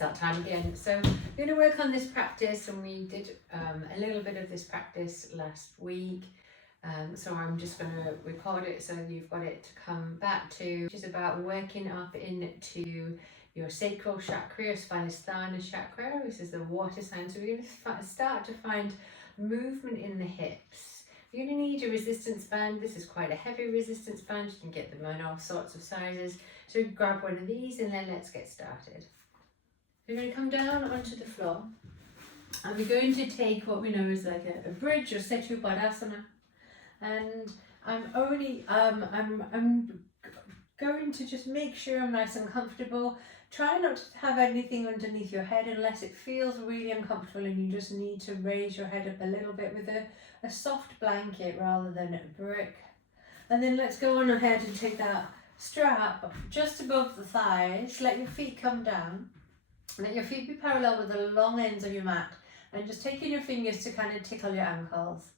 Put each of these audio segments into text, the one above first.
that time again. So we're going to work on this practice, and we did a little bit of this practice last week. So I'm just going to record it so you've got it to come back to, which is about working up into your sacral chakra, your swadisthana chakra. This is the water sign. So we're going to start to find movement in the hips. You're going to need a resistance band. This is quite a heavy resistance band. You can get them in all sorts of sizes. So grab one of these and then let's get started. We're going to come down onto the floor and we're going to take what we know is like a bridge or setu padasana. And I'm going to just make sure I'm nice and comfortable. Try not to have anything underneath your head unless it feels really uncomfortable and you just need to raise your head up a little bit with a soft blanket rather than a brick. And then let's go on ahead and take that strap just above the thighs. Let your feet come down. Let your feet be parallel with the long ends of your mat. And just taking your fingers to kind of tickle your ankles.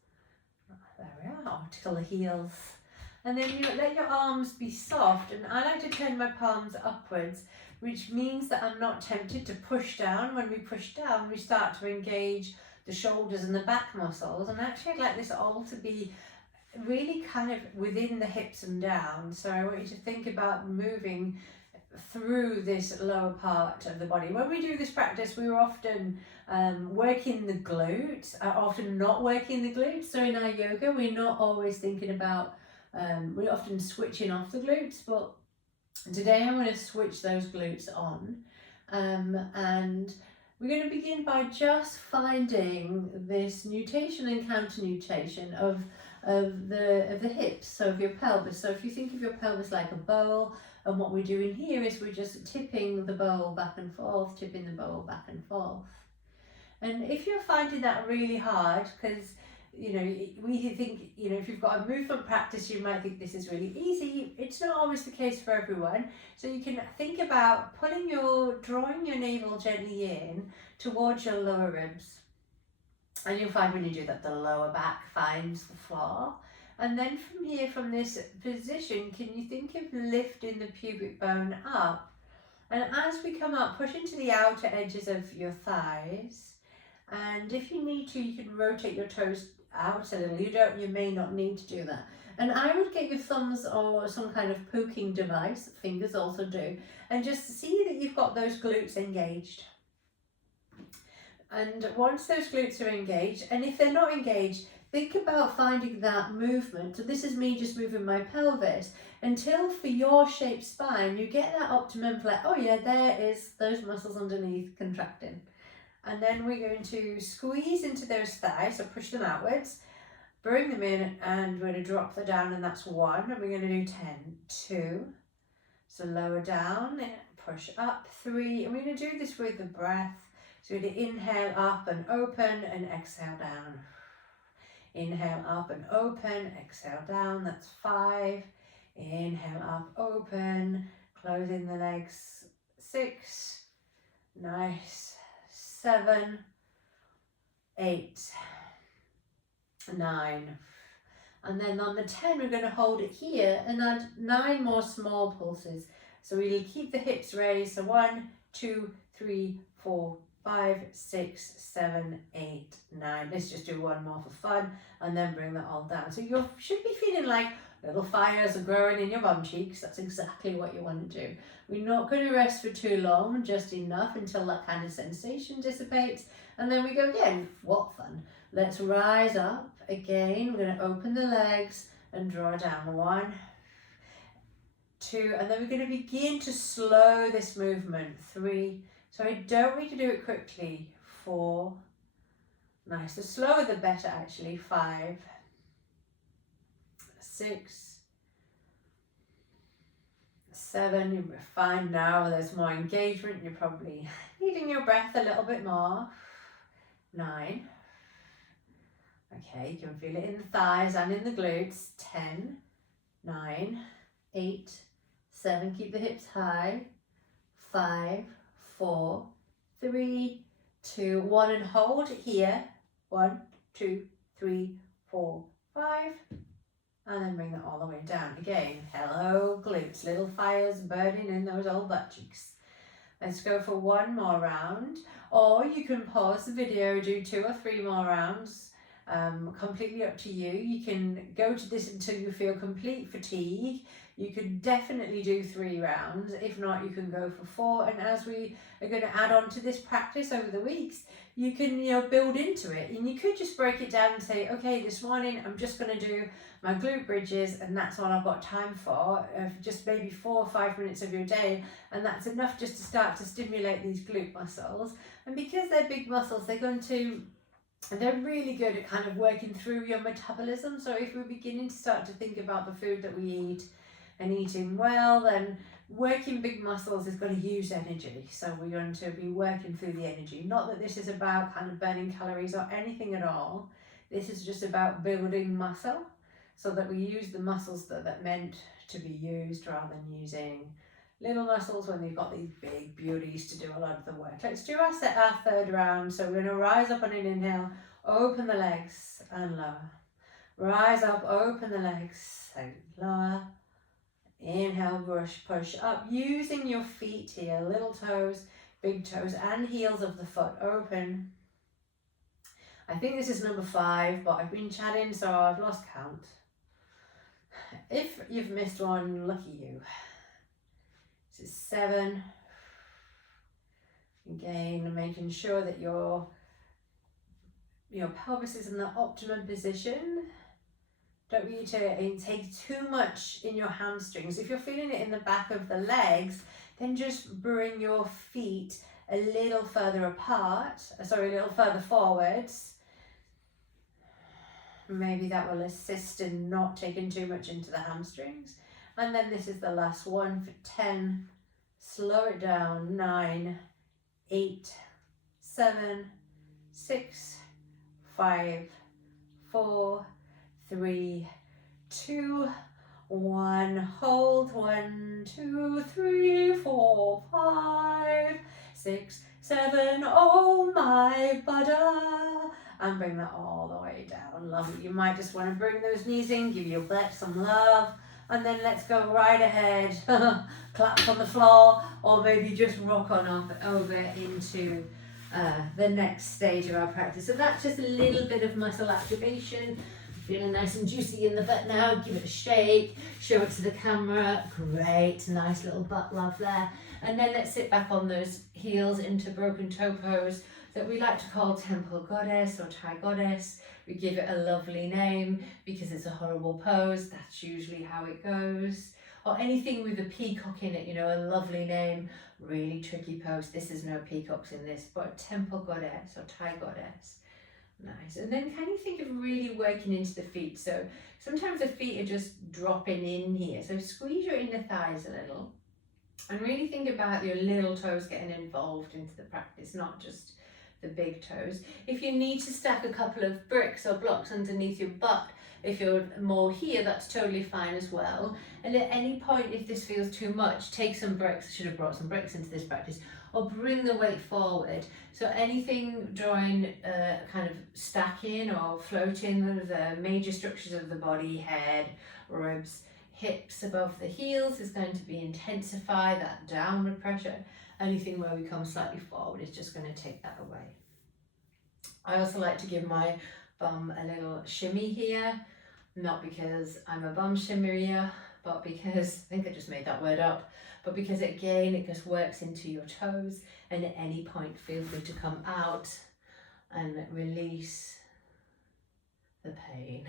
There we are, tickle the heels. And then you let your arms be soft. And I like to turn my palms upwards, which means that I'm not tempted to push down. When we push down, we start to engage the shoulders and the back muscles. And actually I'd like this all to be really kind of within the hips and down. So I want you to think about moving through this lower part of the body. When we do this practice, we're often working the glutes, often not working the glutes. So in our yoga, we're not always thinking about, we're often switching off the glutes, but today I'm going to switch those glutes on. And we're going to begin by just finding this nutation and counter nutation of the hips, so of your pelvis. So if you think of your pelvis like a bowl, and what we're doing here is we're just tipping the bowl back and forth, tipping the bowl back and forth. And if you're finding that really hard, because you know, we think, you know, if you've got a movement practice, you might think this is really easy. It's not always the case for everyone. So you can think about drawing your navel gently in towards your lower ribs. And you'll find when you do that, the lower back finds the floor. And then from here, from this position, can you think of lifting the pubic bone up? And as we come up, push into the outer edges of your thighs. And if you need to, you can rotate your toes out a little. You may not need to do that. And I would get your thumbs or some kind of poking device, fingers also do, and just see that you've got those glutes engaged. And once those glutes are engaged, and if they're not engaged, think about finding that movement. So this is me just moving my pelvis until for your shaped spine, you get that optimum flex. Oh yeah, there is those muscles underneath contracting. And then we're going to squeeze into those thighs, so push them outwards, bring them in, and we're going to drop them down, and that's 1. And we're going to do 10, 2. So lower down, push up, 3. And we're going to do this with the breath. So we're going to inhale up and open, and exhale down. Inhale up and open, exhale down, that's 5. Inhale up, open, closing the legs, 6. Nice. 7, 8, 9. And then on the 10, we're going to hold it here and add 9 more small pulses. So we'll keep the hips raised. So 1, 2, 3, 4, 5, 6, 7, 8, 9. Let's just do 1 more for fun and then bring that all down. So you should be feeling like little fires are growing in your bum cheeks. That's exactly what you want to do. We're not going to rest for too long, just enough until that kind of sensation dissipates. And then we go again. What fun. Let's rise up again. We're going to open the legs and draw down. 1, 2, and then we're going to begin to slow this movement. 3. So I don't need to do it quickly. 4. Nice. The slower the better actually. 5. 6. 7. You're fine now. There's more engagement. You're probably needing your breath a little bit more. 9. Okay, you can feel it in the thighs and in the glutes. 10. 9. 8. 7. Keep the hips high. 5. 4, 3, 2, 1, and hold it here. 1, 2, 3, 4, 5, and then bring that all the way down again. Hello glutes, little fires burning in those old butt cheeks. Let's go for one more round, or you can pause the video, do 2 or 3 more rounds. Completely up to you. You can go to this until you feel complete fatigue. You could definitely do 3 rounds. If not, you can go for 4. And as we are going to add on to this practice over the weeks, you can, build into it. And you could just break it down and say, okay, this morning I'm just going to do my glute bridges, and that's all I've got time for, just maybe 4 or 5 minutes of your day, and that's enough just to start to stimulate these glute muscles. And because they're big muscles, they're really good at kind of working through your metabolism. So if we're beginning to start to think about the food that we eat and eating well, then working big muscles is going to use energy. So we're going to be working through the energy. Not that this is about kind of burning calories or anything at all. This is just about building muscle so that we use the muscles that are meant to be used, rather than using little muscles when they've got these big beauties to do a lot of the work. Let's do our 3rd round. So we're going to rise up on an inhale, open the legs and lower. Rise up, open the legs and lower. Inhale, push up, using your feet here, little toes, big toes and heels of the foot open. I think this is number 5, but I've been chatting so I've lost count. If you've missed one, lucky you. This is 7. Again, making sure that your pelvis is in the optimum position. Don't want you to take too much in your hamstrings. If you're feeling it in the back of the legs, then just bring your feet a little further apart, a little further forwards. Maybe that will assist in not taking too much into the hamstrings. And then this is the last one for 10. Slow it down. 9, 8, 7, 6, 5, 4, 3, 2, 1. Hold. 1, 2, 3, 4, 5, 6, 7. Oh my butter. And bring that all the way down. Lovely. You might just want to bring those knees in, give your butt some love, and then let's go right ahead. Clap on the floor, or maybe just rock on up over into the next stage of our practice. So that's just a little bit of muscle activation. Feeling nice and juicy in the butt now. Give it a shake, show it to the camera. Great, nice little butt love there. And then let's sit back on those heels into broken toe pose that we like to call temple goddess or Thai goddess. We give it a lovely name because it's a horrible pose. That's usually how it goes. Or anything with a peacock in it, a lovely name. Really tricky pose. This is no peacocks in this, but temple goddess or Thai goddess. Nice. And then can you think of really working into the feet? So sometimes the feet are just dropping in here. So squeeze your inner thighs a little and really think about your little toes getting involved into the practice, not just the big toes. If you need to stack a couple of bricks or blocks underneath your butt, if you're more here, that's totally fine as well. And at any point, if this feels too much, take some bricks. I should have brought some bricks into this practice, or bring the weight forward. So anything drawing kind of stacking or floating the major structures of the body, head, ribs, hips above the heels is going to be intensify that downward pressure. Anything where we come slightly forward is just going to take that away. I also like to give my bum a little shimmy here, not because I'm a bum shimmier, but because, I think I just made that word up, but because again, it just works into your toes, and at any point feel free to come out and release the pain.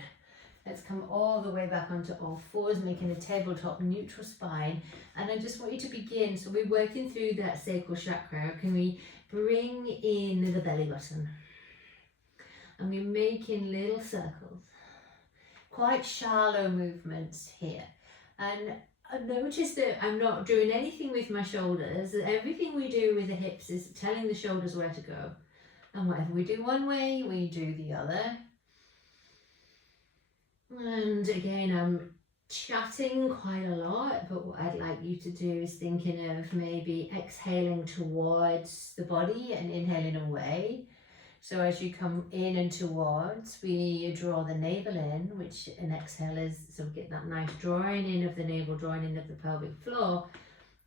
Let's come all the way back onto all fours, making a tabletop neutral spine. And I just want you to begin. So we're working through that sacral chakra. Can we bring in the belly button? And we're making little circles, quite shallow movements here. And I notice that I'm not doing anything with my shoulders. Everything we do with the hips is telling the shoulders where to go. And whatever we do one way, we do the other. And again, I'm chatting quite a lot, but what I'd like you to do is thinking of maybe exhaling towards the body and inhaling away. So as you come in and towards, we draw the navel in, which an exhale is, so get that nice drawing in of the navel, drawing in of the pelvic floor,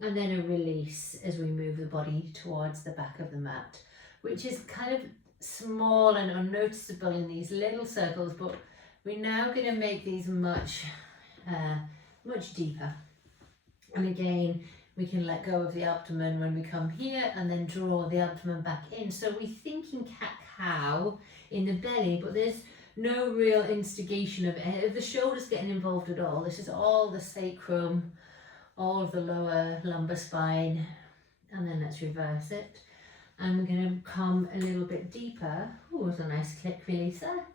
and then a release as we move the body towards the back of the mat, which is kind of small and unnoticeable in these little circles, but we're now going to make these much deeper. And again, we can let go of the abdomen when we come here and then draw the abdomen back in. So we're thinking cat-cow in the belly, but there's no real instigation of the shoulders getting involved at all. This is all the sacrum, all of the lower lumbar spine. And then let's reverse it. And we're going to come a little bit deeper. Oh, there's a nice click release there.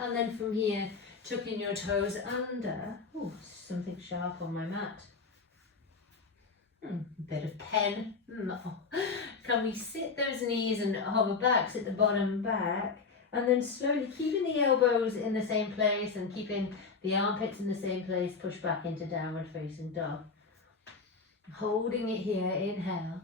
And then from here, tucking your toes under. Oh, something sharp on my mat. Bit of pen. Can we sit those knees and hover back, sit the bottom back, and then slowly keeping the elbows in the same place and keeping the armpits in the same place, push back into downward facing dog. Holding it here, inhale.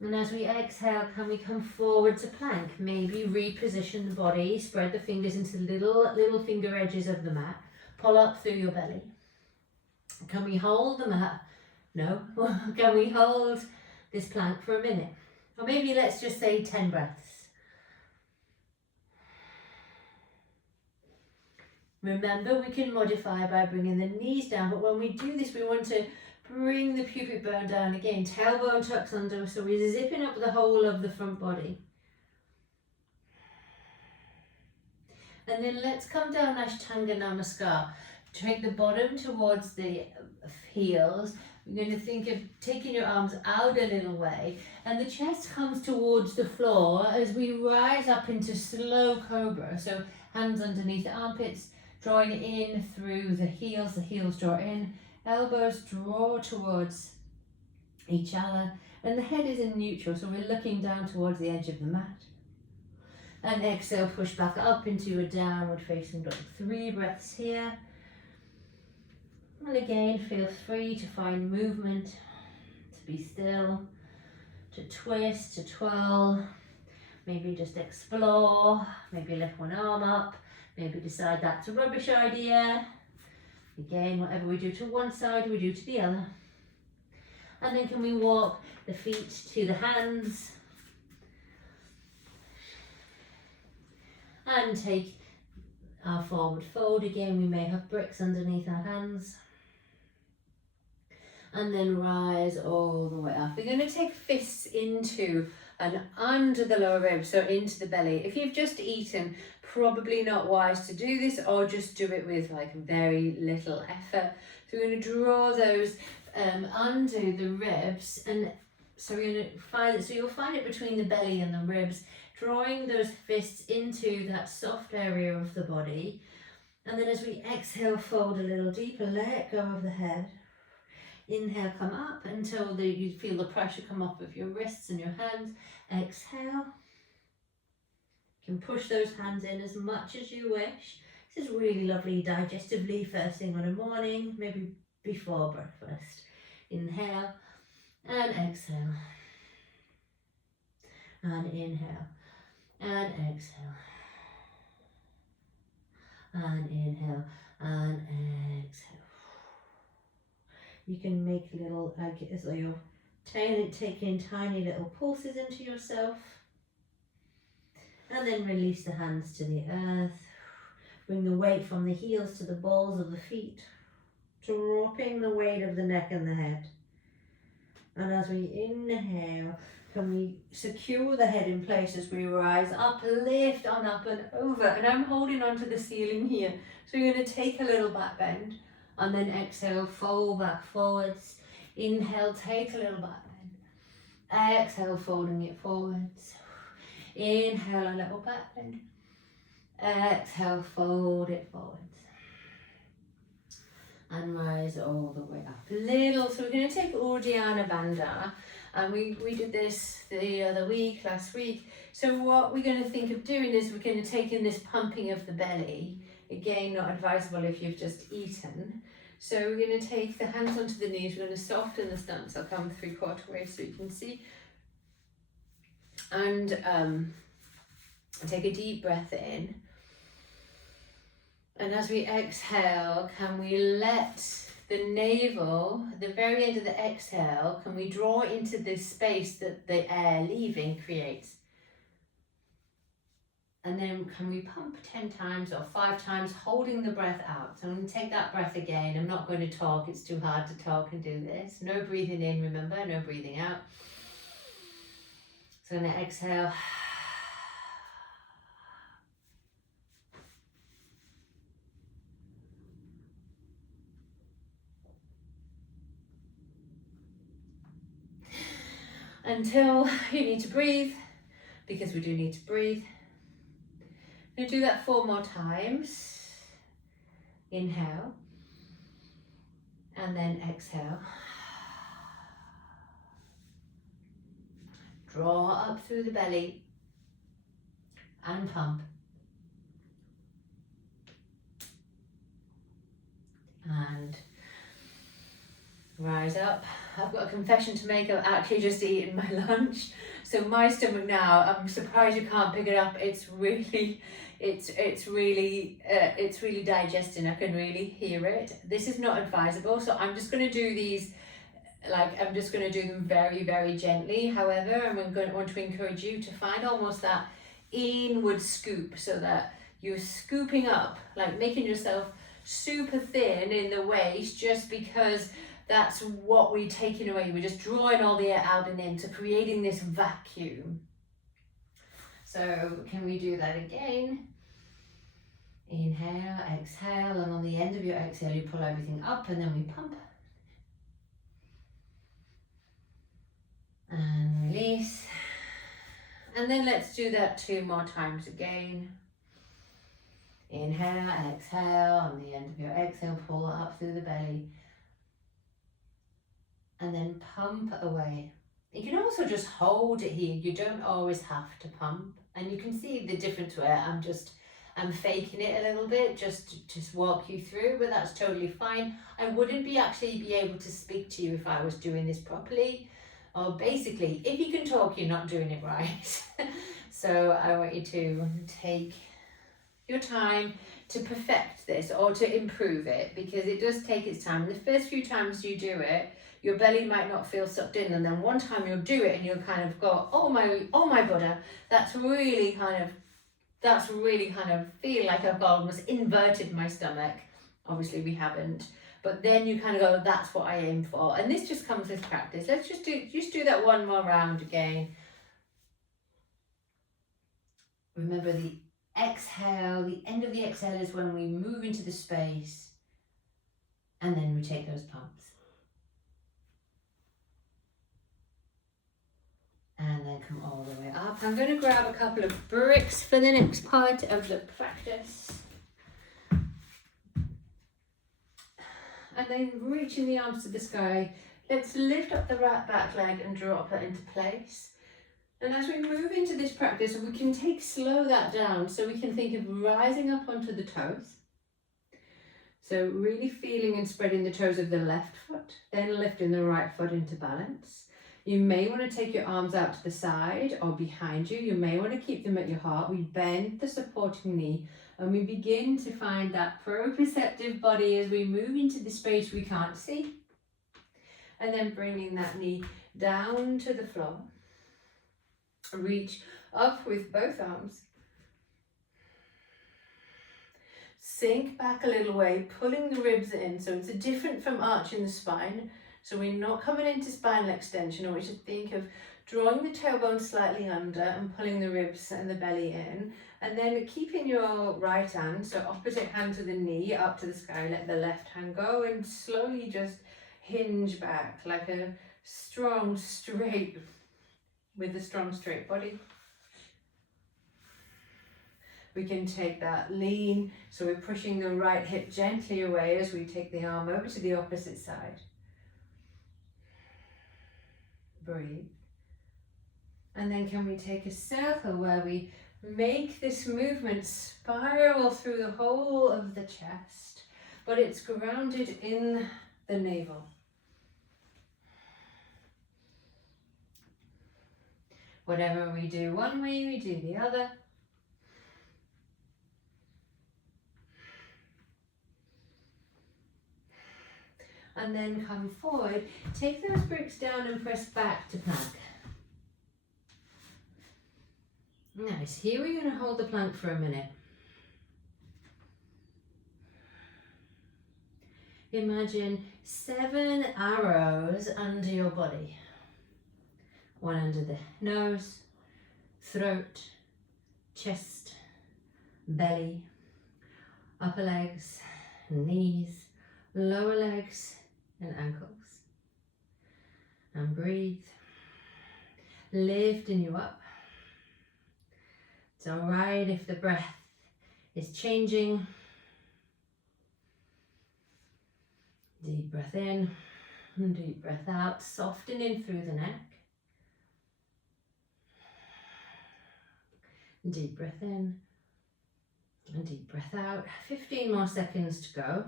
And as we exhale, can we come forward to plank? Maybe reposition the body, spread the fingers into little finger edges of the mat, pull up through your belly. Can we hold the mat? No. Can we hold this plank for a minute? Or maybe let's just say 10 breaths. Remember, we can modify by bringing the knees down, but when we do this, we want to bring the pubic bone down again. Tailbone tucks under, so we're zipping up the whole of the front body. And then let's come down Ashtanga Namaskar. Take the bottom towards the heels. We're going to think of taking your arms out a little way, and the chest comes towards the floor as we rise up into slow cobra. So hands underneath the armpits, drawing in through the heels draw in, elbows draw towards each other, and the head is in neutral, so we're looking down towards the edge of the mat. And exhale, push back up into a downward facing dog. 3 breaths here. And again, feel free to find movement, to be still, to twist, to twirl, maybe just explore, maybe lift one arm up, maybe decide that's a rubbish idea. Again, whatever we do to one side, we do to the other. And then can we walk the feet to the hands and take our forward fold. Again, we may have bricks underneath our hands. And then rise all the way up. We're going to take fists into and under the lower ribs, so into the belly. If you've just eaten, probably not wise to do this, or just do it with like very little effort. So we're going to draw those under the ribs, and so we're going to find it. So you'll find it between the belly and the ribs, drawing those fists into that soft area of the body. And then as we exhale, fold a little deeper, let go of the head. Inhale, come up until you feel the pressure come off of your wrists and your hands. Exhale. You can push those hands in as much as you wish. This is really lovely digestively first thing on a morning, maybe before breakfast. Inhale and exhale. And inhale and exhale. And inhale and exhale. You can make little, like as though you're taking tiny little pulses into yourself. And then release the hands to the earth. Bring the weight from the heels to the balls of the feet, dropping the weight of the neck and the head. And as we inhale, can we secure the head in place as we rise up, lift on up and over. And I'm holding onto the ceiling here. So you're going to take a little back bend. And then exhale, fold back forwards. Inhale, take a little back bend. Exhale, folding it forwards. Inhale, a little back bend. Exhale, fold it forwards. And rise all the way up. Little, so we're going to take Uddiyana Bandha. And we did this the other week, last week. So what we're going to think of doing is we're going to take in this pumping of the belly. Again, not advisable if you've just eaten. So we're going to take the hands onto the knees. We're going to soften the stance. I'll come 3/4 way so you can see. And take a deep breath in. And as we exhale, can we let the navel, the very end of the exhale, can we draw into this space that the air leaving creates? And then can we pump 10 times or 5 times, holding the breath out? So I'm going to take that breath again. I'm not going to talk. It's too hard to talk and do this. No breathing in, remember, no breathing out. So I'm going to exhale. Until you need to breathe, because we do need to breathe. I'm going to do that 4 more times. Inhale. And then exhale. Draw up through the belly and pump. And rise up. I've got a confession to make. I've actually just eaten my lunch. So my stomach now, I'm surprised you can't pick it up. It's really digesting. I can really hear it. This is not advisable. So I'm just going to do these, I'm just going to do them very, very gently. However, I'm going to want to encourage you to find almost that inward scoop, so that you're scooping up, like making yourself super thin in the waist, just because that's what we're taking away. We're just drawing all the air out and in, so creating this vacuum. So can we do that again? Inhale, exhale, and on the end of your exhale, you pull everything up, and then we pump. And release. And then let's do that 2 more times again. Inhale, exhale, on the end of your exhale, pull it up through the belly. And then pump away. You can also just hold it here. You don't always have to pump. And you can see the difference where I'm faking it a little bit, just walk you through, but that's totally fine. I wouldn't be able to speak to you if I was doing this properly. Or basically, if you can talk, you're not doing it right. So I want you to take your time to perfect this or to improve it, because it does take its time. The first few times you do it, your belly might not feel sucked in, and then one time you'll do it and you'll kind of go, oh my Buddha, that's really kind of feel like I've almost inverted my stomach. Obviously we haven't, but then you kind of go, that's what I aim for. And this just comes with practice. Let's just do that 1 more round again. Remember, the exhale, the end of the exhale is when we move into the space, and then we take those pumps. And then come all the way up. I'm going to grab a couple of bricks for the next part of the practice. And then reaching the arms to the sky, let's lift up the right back leg and drop it into place. And as we move into this practice, we can slow that down, so we can think of rising up onto the toes. So really feeling and spreading the toes of the left foot, then lifting the right foot into balance. You may want to take your arms out to the side or behind you. You may want to keep them at your heart. We bend the supporting knee, and we begin to find that proprioceptive body as we move into the space we can't see. And then bringing that knee down to the floor. Reach up with both arms. Sink back a little way, pulling the ribs in. So it's different from arching the spine. So we're not coming into spinal extension, or we should think of drawing the tailbone slightly under and pulling the ribs and the belly in. And then keeping your right hand, so opposite hand to the knee, up to the sky, let the left hand go, and slowly just hinge back like a strong straight, with a strong straight body. We can take that lean, so we're pushing the right hip gently away as we take the arm over to the opposite side. Breathe. And then can we take a circle where we make this movement spiral through the whole of the chest, but it's grounded in the navel. Whatever we do one way, we do the other. And then come forward. Take those bricks down and press back to plank. Nice. Here we're going to hold the plank for a minute. Imagine 7 arrows under your body. One under the nose, throat, chest, belly, upper legs, knees, lower legs and ankles. And breathe. Lifting you up. It's alright if the breath is changing. Deep breath in and deep breath out, softening through the neck. Deep breath in and deep breath out. 15 more seconds to go.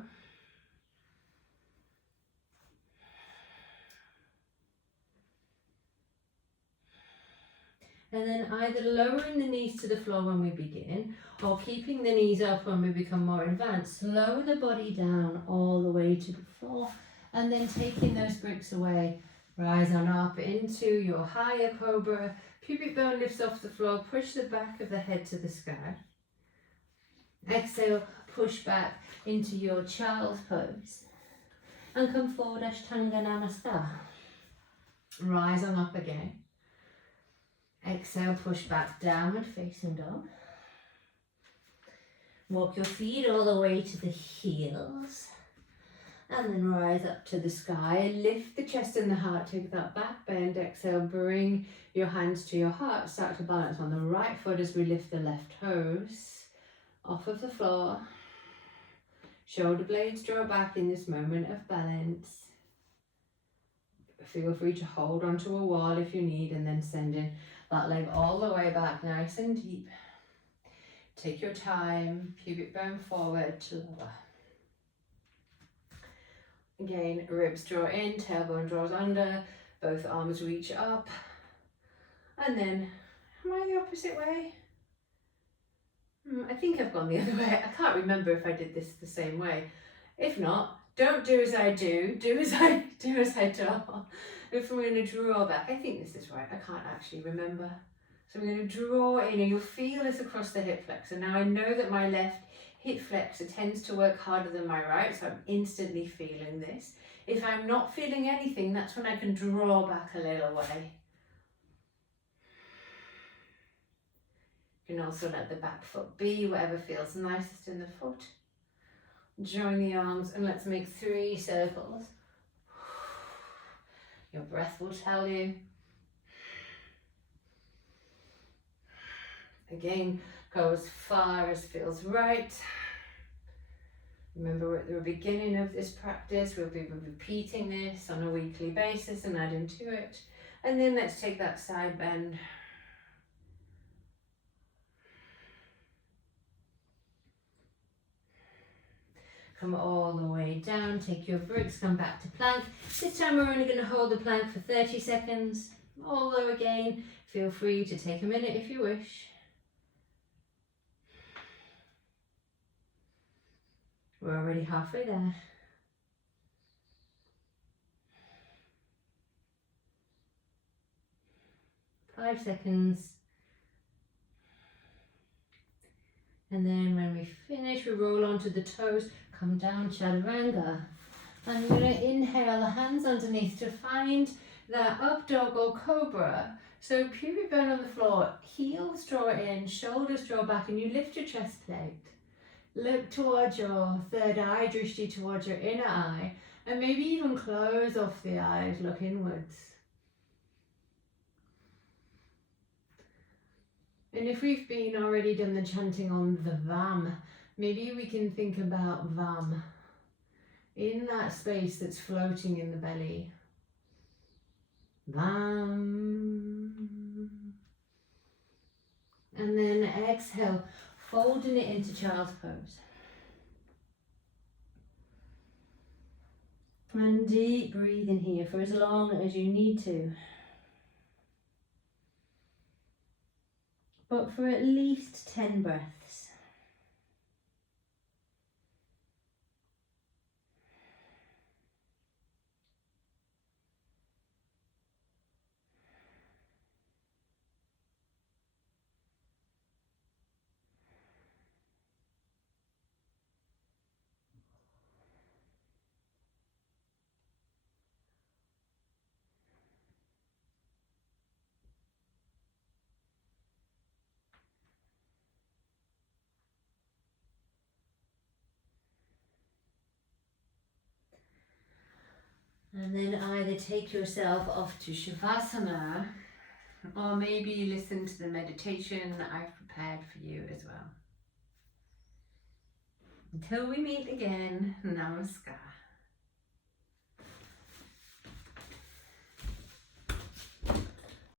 And then either lowering the knees to the floor when we begin, or keeping the knees up when we become more advanced. Lower the body down all the way to the floor, and then taking those bricks away. Rise on up into your higher cobra. Pubic bone lifts off the floor. Push the back of the head to the sky. Exhale, push back into your child's pose. And come forward, Ashtanga Namaste. Rise on up again. Exhale, push back, downward facing dog. Walk your feet all the way to the heels. And then rise up to the sky. Lift the chest and the heart, take that back bend. Exhale, bring your hands to your heart. Start to balance on the right foot as we lift the left toes off of the floor. Shoulder blades draw back in this moment of balance. Feel free to hold onto a wall if you need, and then sending that leg all the way back, nice and deep. Take your time, pubic bone forward to lower. Again, ribs draw in, tailbone draws under, both arms reach up. And then, am I the opposite way? I think I've gone the other way. I can't remember if I did this the same way. If not, don't do as I do, do as I don't. If I'm going to draw back, I think this is right, I can't actually remember. So I'm going to draw in, and you'll feel this across the hip flexor. Now I know that my left hip flexor tends to work harder than my right, so I'm instantly feeling this. If I'm not feeling anything, that's when I can draw back a little way. You can also let the back foot be whatever feels nicest in the foot. Join the arms and let's make 3 circles. Your breath will tell you. Again, go as far as feels right. Remember, we're at the beginning of this practice. We'll be repeating this on a weekly basis and adding to it. And then let's take that side bend. Come all the way down, take your bricks, come back to plank. This time we're only going to hold the plank for 30 seconds. Although again, feel free to take a minute if you wish. We're already halfway there. Five seconds. And then when we finish, we roll onto the toes, come down, chaturanga. And we're going to inhale the hands underneath to find that up dog or cobra. So pubic bone on the floor, heels draw in, shoulders draw back, and you lift your chest plate. Look towards your third eye, drishti towards your inner eye, and maybe even close off the eyes, look inwards. And if we've already done the chanting on the VAM, maybe we can think about VAM in that space that's floating in the belly. VAM. And then exhale, folding it into child's pose. And deep breathing here for as long as you need to. But for at least 10 breaths. And then either take yourself off to Shavasana or maybe listen to the meditation that I've prepared for you as well. Until we meet again, Namaskar.